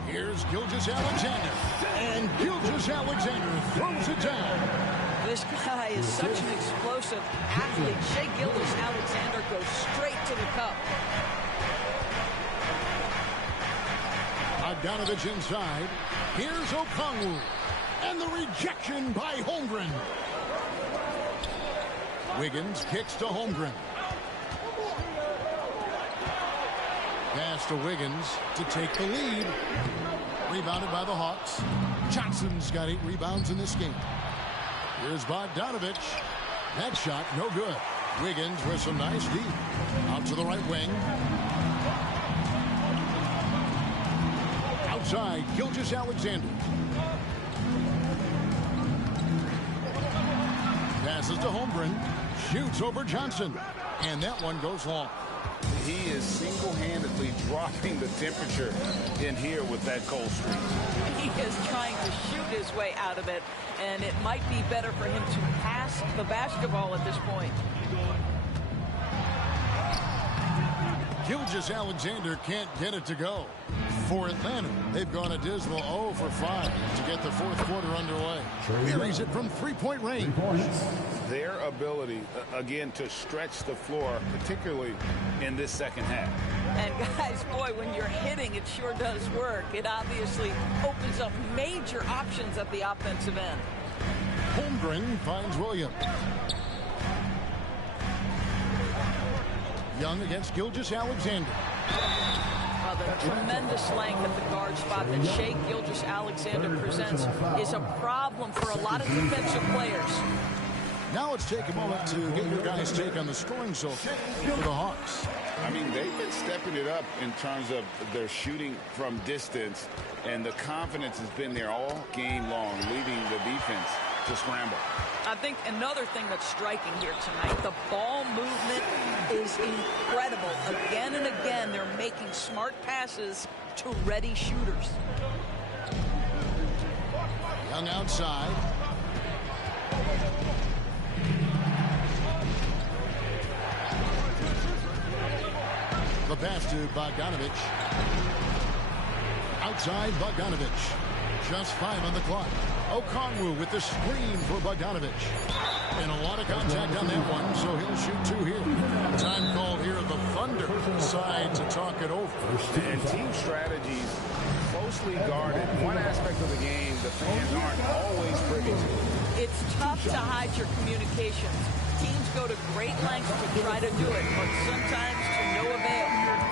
Here's Gilgeous-Alexander. And Gilgeous-Alexander throws it down. This guy is such an explosive athlete. Shea Gilgeous-Alexander goes straight to the cup. Bogdanovich inside. Here's Okongwu. And the rejection by Holmgren. Wiggins kicks to Holmgren. Pass to Wiggins to take the lead. Rebounded by the Hawks. Johnson's got 8 rebounds in this game. Here's Bogdanovich. That shot, no good. Wiggins with some nice D. Out to the right wing. Outside, Gilgeous-Alexander. Passes to Holmgren. Shoots over Johnson. And that one goes long. He is single-handedly dropping the temperature in here with that cold streak. He is trying to shoot his way out of it, and it might be better for him to pass the basketball at this point. Gilgeous-Alexander can't get it to go. For Atlanta, they've gone a dismal 0 for 5 to get the fourth quarter underway. Carries it from three-point range. Their ability, again, to stretch the floor, particularly in this second half. And guys, boy, when you're hitting, it sure does work. It obviously opens up major options at the offensive end. Holmgren finds Williams. Young against Gilgeous-Alexander. The tremendous length at the guard spot that Shea Gilgeous-Alexander presents is a problem for a lot of defensive players. Now let's take a moment to get your guys' take on the scoring so far for the Hawks. I mean, they've been stepping it up in terms of their shooting from distance, and the confidence has been there all game long, leading the defense to scramble. I think another thing that's striking here tonight, the ball movement is incredible. Again and again, they're making smart passes to ready shooters. Young outside. The pass to Bogdanovich. Outside Bogdanovich. Just 5 on the clock. Okongwu with the screen for Bogdanovich. And a lot of contact on that one, so he'll shoot 2 here. Time called here. The Thunder decide to talk it over. And team strategies closely guarded. One aspect of the game the fans aren't always privy to. It's tough to hide your communications. Teams go to great lengths to try to do it, but sometimes to no avail.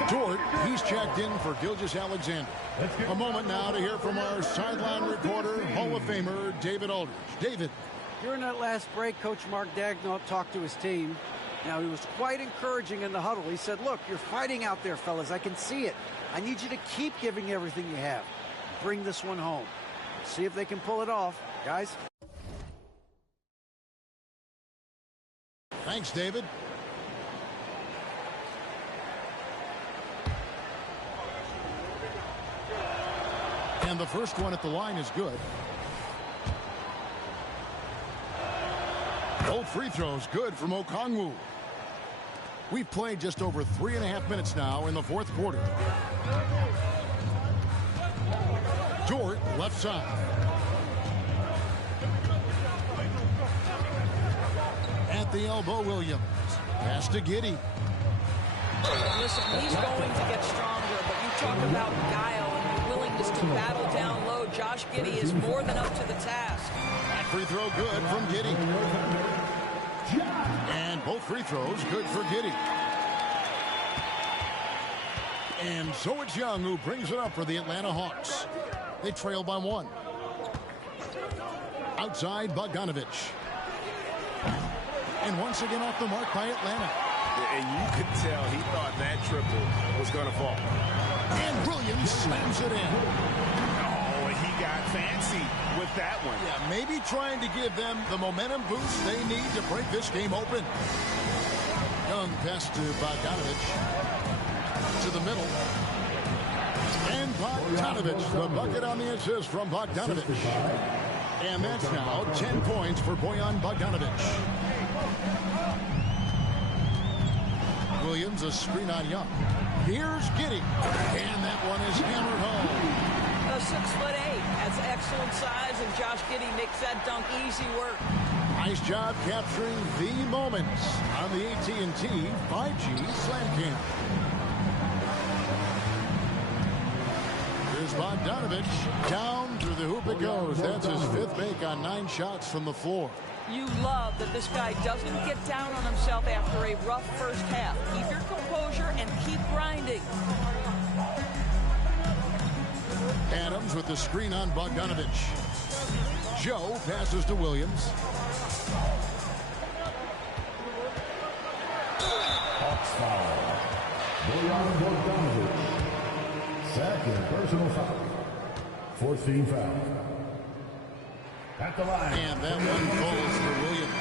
Dort, he's checked in for Gilgeous-Alexander. A moment now to hear from our sideline reporter, Hall of Famer David Aldridge. David. During that last break, Coach Mark Daigneault talked to his team. Now, he was quite encouraging in the huddle. He said, look, you're fighting out there, fellas. I can see it. I need you to keep giving everything you have. Bring this one home. See if they can pull it off. Guys. Thanks, David. And the first one at the line is good. Both free throws good from Okongwu. We've played just over 3.5 minutes now in the fourth quarter. Dort left side. at the elbow, Williams. Pass to Giddey. Listen, he's going to get stronger, but you talk about guile and the willingness to battle down low. Josh Giddey is more than up to the task. That free throw good from Giddey. And both free throws good for Giddey. And so it's Young who brings it up for the Atlanta Hawks. They trail by 1. Outside, Bogdanovich. And once again off the mark by Atlanta. And you could tell he thought that triple was going to fall. And Williams slams it in. Oh, he got fancy with that one. Yeah, maybe trying to give them the momentum boost they need to break this game open. Young pass to Bogdanovich. To the middle. And Bogdanovich, the bucket on the assist from Bogdanovich. And that's now 10 points for Bojan Bogdanovich. Williams, a screen on Young. Here's Giddey. And that one is hammered home. The 6'8" has excellent size, and Josh Giddey makes that dunk easy work. Nice job capturing the moments on the AT&T 5G Slam Cam. Here's Bogdanovich. Down through the hoop it goes. That's his 5th make on 9 shots from the floor. You love that this guy doesn't get down on himself after a rough first half. Keep your composure and keep grinding. Adams with the screen on Bogdanovich. Joe passes to Williams. Hawks foul. Bojan Bogdanovich. Second personal foul. 14 foul. At the line. And that one falls for Williams.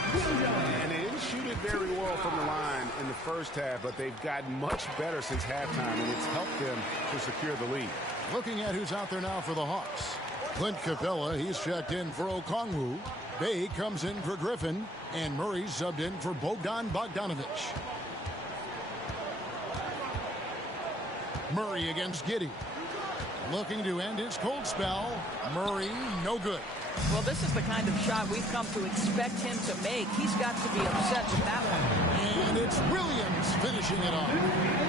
And they didn't shoot it very well from the line in the first half, but they've gotten much better since halftime, and it's helped them to secure the lead. Looking at who's out there now for the Hawks. Clint Capella, he's checked in for Okongwu. Bay comes in for Griffin. And Murray subbed in for Bogdan Bogdanovich. Murray against Giddey. Looking to end his cold spell. Murray, no good. Well, this is the kind of shot we've come to expect him to make. He's got to be upset with that one. And it's Williams finishing it off.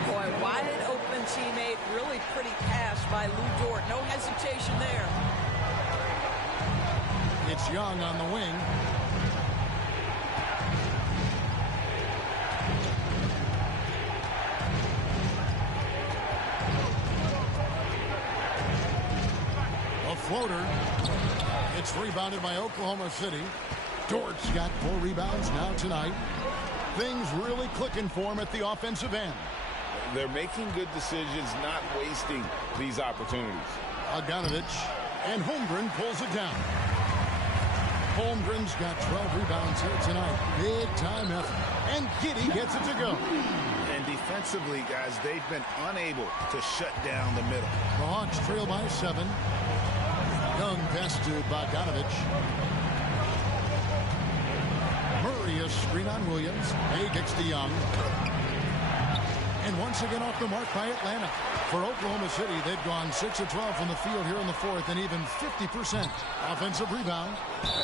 Boy, wide open teammate. Really pretty pass by Lou Dort. No hesitation there. It's Young on the wing. A floater. It's rebounded by Oklahoma City. Dort's got 4 rebounds now tonight. Things really clicking for him at the offensive end. They're making good decisions, not wasting these opportunities. Bogdanovich, and Holmgren pulls it down. Holmgren's got 12 rebounds here tonight. Big time effort. And Giddey gets it to go. And defensively, guys, they've been unable to shut down the middle. The Hawks trail by 7. Young pass to Bogdanovich. Murray a screen on Williams. He kicks to Young. And once again off the mark by Atlanta. For Oklahoma City, they've gone 6 of 12 from the field here in the 4th and even 50% offensive rebound.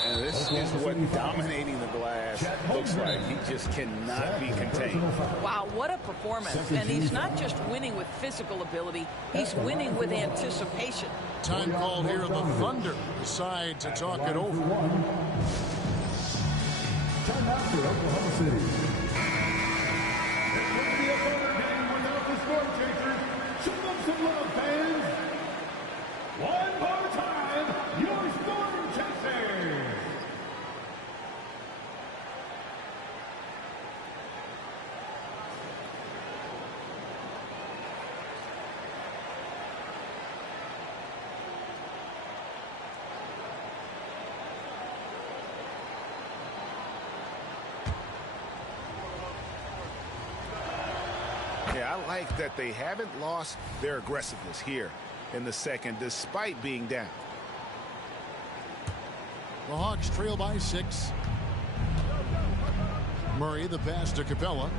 And this is what dominating the glass looks like. He just cannot be contained. Wow, what a performance. And he's not just winning with physical ability, he's winning with anticipation. Time called here. The Thunder decide to talk it over. Time out for Oklahoma City. It could be a better game without the score chasers. Show them some love, fans. One more time, your storm chasers. Yeah, I like that they haven't lost their aggressiveness here in the second, despite being down. The Hawks trail by 6. Murray, the pass to Capella.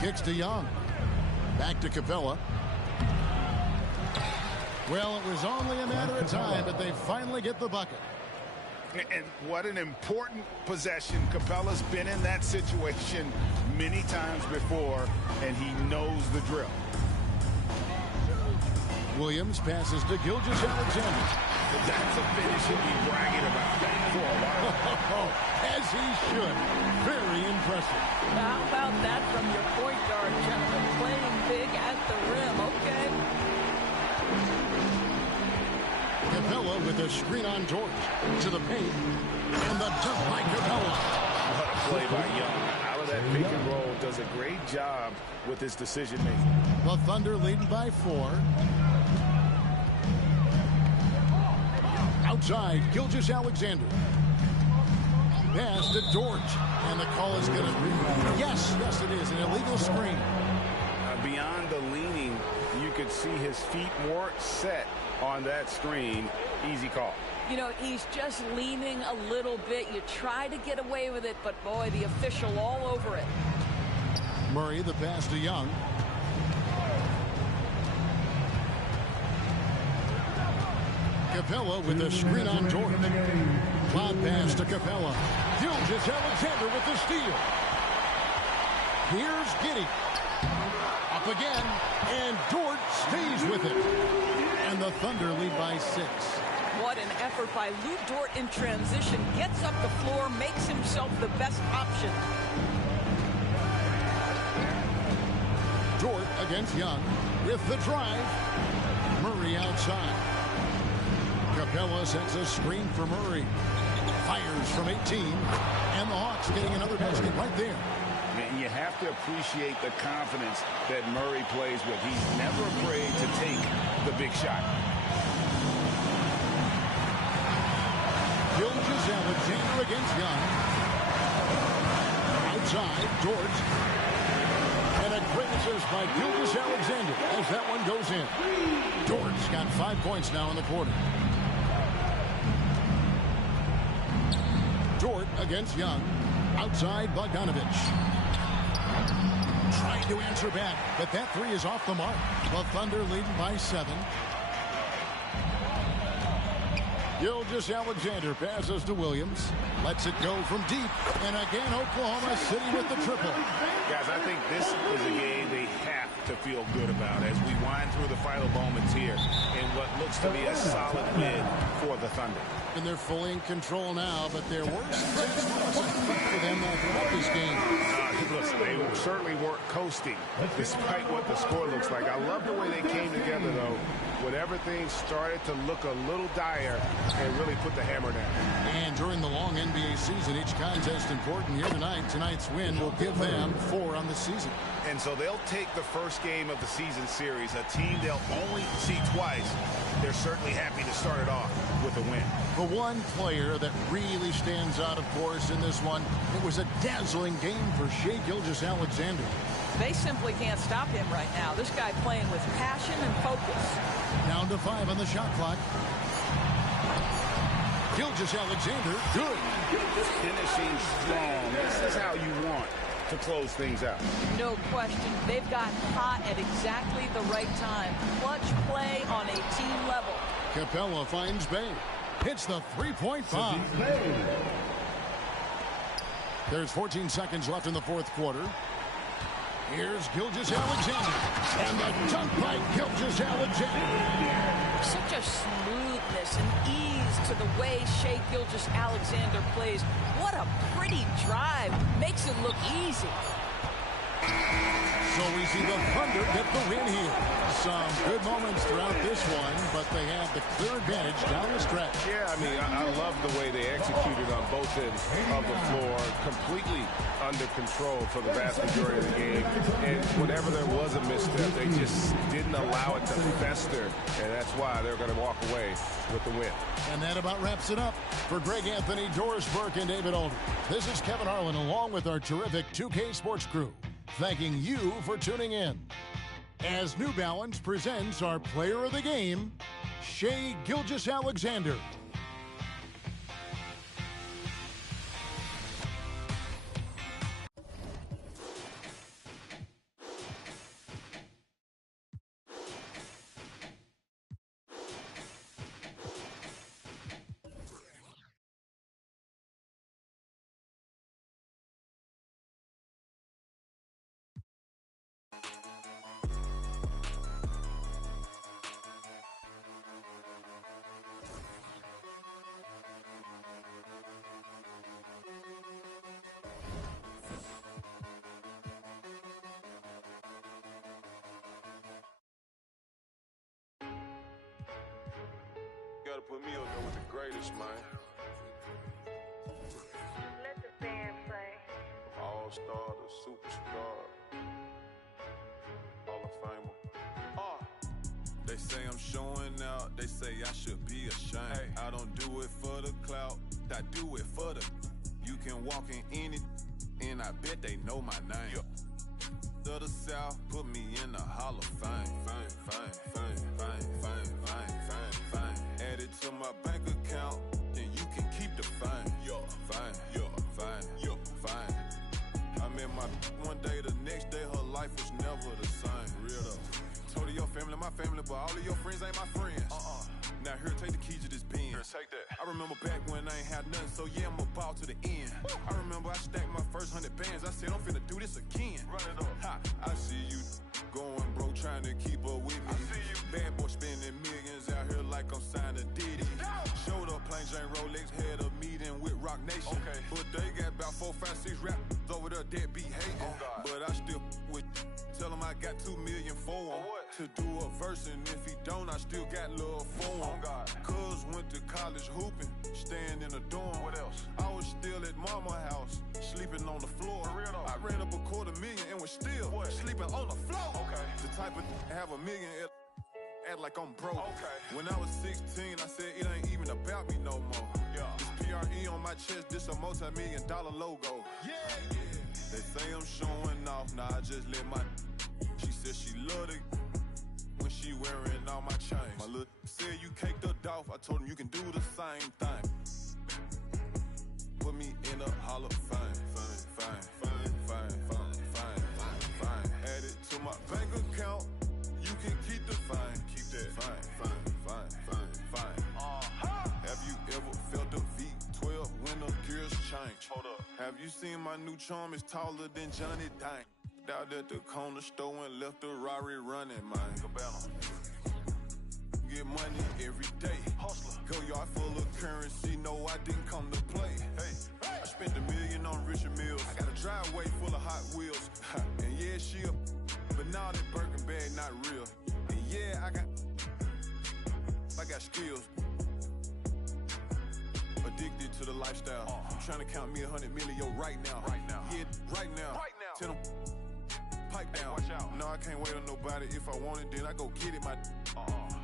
Kicks to Young. Back to Capella. Well, it was only a matter of time, but they finally get the bucket. And what an important possession. Capella's been in that situation many times before, and he knows the drill. Williams passes to Gilgeous-Alexander. That's a finish he'll be bragging about for a while. As he should. Very impressive. How about that from your point guard, gentlemen? Playing big at the rim. Okay. Capella with a screen on George. To the paint. And the dunk by Capella. What a play by Young. Out of that pick and roll, does a great job with his decision making. The Thunder leading by 4. Outside, Gilgeous-Alexander. Pass to George. And the call is going to be... Yes, it is. An illegal screen. Beyond the leaning, you could see his feet more set on that screen. Easy call. You know, he's just leaning a little bit. You try to get away with it, but boy, the official all over it. Murray, the pass to Young. Capella with the screen on George. Cloud pass to Capella. Gilgeous-Alexander with the steal. Here's Giddey. Up again, and Dort stays with it. And the Thunder lead by 6. What an effort by Lou Dort in transition. Gets up the floor, makes himself the best option. Dort against Young with the drive. Murray outside. Capella sets a screen for Murray. Fires from 18. And the Hawks getting another basket right there. And you have to appreciate the confidence that Murray plays with. He's never afraid to take the big shot. Gilgeous-Alexander against Young. Outside, George. And a great assist by Gilgeous-Alexander as that one goes in. George got 5 points now in the quarter. Dort against Young. Outside, Bogdanovich. Trying to answer back, but that 3 is off the mark. The Thunder leading by 7. Gilgeous-Alexander passes to Williams. Lets it go from deep. And again, Oklahoma City with the triple. Guys, I think this is a game they have to feel good about as we wind through the final moments here in what looks to be a solid win for the Thunder. And they're fully in control now, but their worst six wasn't for them throughout this game. Listen, they certainly weren't coasting, despite what the score looks like. I love the way they came together, though, when everything started to look a little dire and really put the hammer down. And during the long NBA season, each contest important here tonight. Tonight's win will give them 4 on the season. And so they'll take the first game of the season series, a team they'll only see twice. They're certainly happy to start it off with a win. The one player that really stands out, of course, in this one, it was a dazzling game for Shai Gilgeous-Alexander. They simply can't stop him right now. This guy playing with passion and focus. Down to 5 on the shot clock. Gilgeous-Alexander, good. Finishing strong. This is how you want to close things out. No question. They've got hot at exactly the right time. Clutch play on a team level. Capella finds Bay. Hits the three-point bomb. There's 14 seconds left in the fourth quarter. Here's Gilgeous-Alexander. And the dunk by Gilgeous-Alexander. Such a smoothness and ease to the way Shai Gilgeous-Alexander plays. What a pretty drive. Makes it look easy. So we see the Thunder get the win here. Some good moments throughout this one, but they have the clear advantage down the stretch. Yeah, I mean, I love the way they executed on both ends of the floor. Completely under control for the vast majority of the game. And whenever there was a misstep, they just didn't allow it to fester. And that's why they're going to walk away with the win. And that about wraps it up. For Greg Anthony, Doris Burke, and David Aldridge, this is Kevin Harlan along with our terrific 2K Sports crew, thanking you for tuning in. As New Balance presents our player of the game, Shai Gilgeous-Alexander. gotta put me up there with the greatest, man. Let the band play. All-star, the superstar, Hall of Famer. They say I'm showing out, they say I should be ashamed. Hey. I don't do it for the clout, I do it for the. You can walk in any, and I bet they know my name. Yeah. To the South, put me in the Hall of Fame. Fame. Add it to my bank account, then you can keep the fame. Fine. I met my one day, the next day her life was never the same. Real though. Told your family, my family, but all of your friends ain't my friends. Now here, take the keys to this pen. Here, take that. I remember back when I ain't had nothing, so yeah, I'm a ball to the end. I remember I stacked my first 100 bands. I said, I'm finna do this again. Run it up. Ha, I see you going broke, trying to keep up with me. I see you. Bad boy spending millions out here like I'm signing Diddy. Showed up, plain Jane Rolex, had a meeting with Rock Nation. Okay. But they got about 4, 5, 6 rappers over there that be hating. Oh, God. But I still with. Tell him I got $2 million for him to do a verse, and if he don't, I still got love for him. Oh, God. Cuz went to college hooping, staying in a dorm. What else? I was still at mama's house, sleeping on the floor. For real though? I ran up $250,000 and was still sleeping on the floor. Okay. The type of have $1 million, act like I'm broke. Okay. When I was 16, I said it ain't even about me no more. Yeah. This PRE on my chest, this a multi-million-dollar logo. Yeah. They say I'm showing off, nah, I just let my. She said she loved it when she wearing all my chains. My little said you caked her off, I told him you can do the same thing. Put me in a Hall of Fame. Fine. Add it to my bank account, you can keep the fine. Keep that. Fine. Have you ever felt a V12 when the gears change? Hold up. Have you seen my new charm is taller than Johnny Dang? Out at the corner store and left the Rari running, man. Cabana. Get money every day. Hustler. Go yard full of currency, no, I didn't come to play. Hey. I spent $1 million on Richard Mills. I got a driveway full of Hot Wheels. And yeah, she a, but now that Birkin bag not real. And yeah, I got skills. Addicted to the lifestyle. I'm trying to count me 100 million right now. Yeah, right now. Tell them pipe down. Watch out. No, I can't wait on nobody. If I want it, then I go get it. My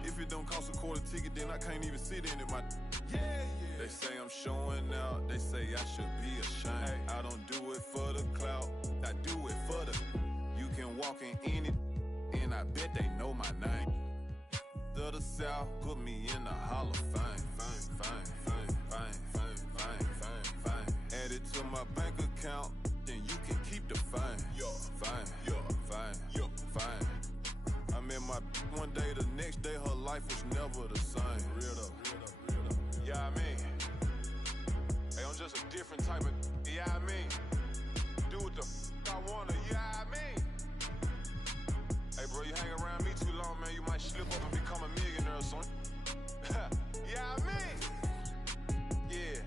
if it don't cost a quarter ticket, then I can't even sit in it. My They say I'm showing out. They say I should be ashamed. Hey. I don't do it for the clout. I do it for the. You can walk in any, and I bet they know my name. To the South, put me in the Hall of Fame. Add it to my bank account, then you can keep the fine. Fine. I met my one day, the next day her life was never the same. Real though. Yeah, I mean. Hey, I'm just a different type of. Yeah, I mean. Do what the I wanna. Yeah, I mean. Hey, bro, you hang around me too long, man, you might slip up and become a millionaire or something. Yeah, I mean. Yeah.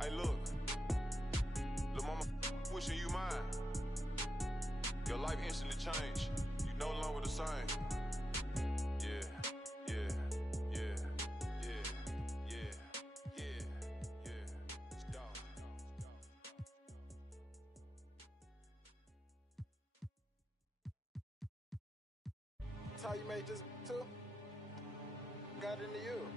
Hey, look. Lil' mama wishing you mine. Your life instantly changed. You no longer the same. Yeah. It's gone. That's how you made this too? Got into you.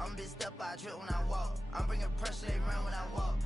I'm bitched up, I drip when I walk. I'm bringing pressure, they run when I walk.